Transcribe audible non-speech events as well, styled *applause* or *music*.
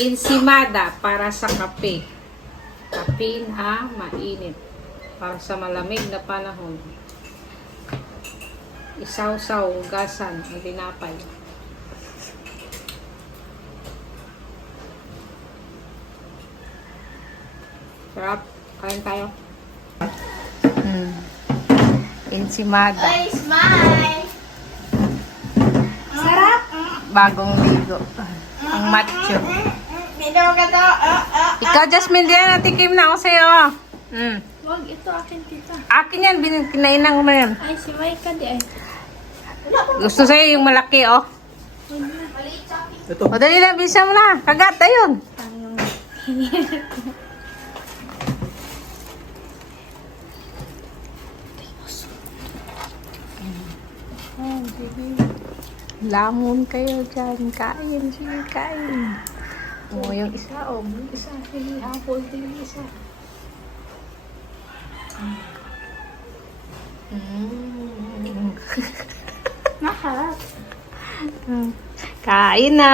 Insimada para sa kape. Kape na mainit. Para sa malamig na panahon. Isaw-saw, gasan, ang tinapay. Sarap. Kain tayo. Mm. Insimada. Ay, smile! Sarap! Bagong ligo. Ang macho. Mino ka to. Oh. Ikaw, Jasmine, di na natikim na ako sa'yo. Mm. Wag, ito akin tita. Akin yan, bin- kinainan ko na yan. Ay, si Mike di ay. Gusto sa'yo yung malaki, oh. Ito. O, dali na, bisa mo na. Kagat, ayun. Lamon kayo dyan. Kain, sige, kain. O, yung isa, o. yung isa. Sige, apple, yung isa. Mm. *laughs* Mahal. Kain na.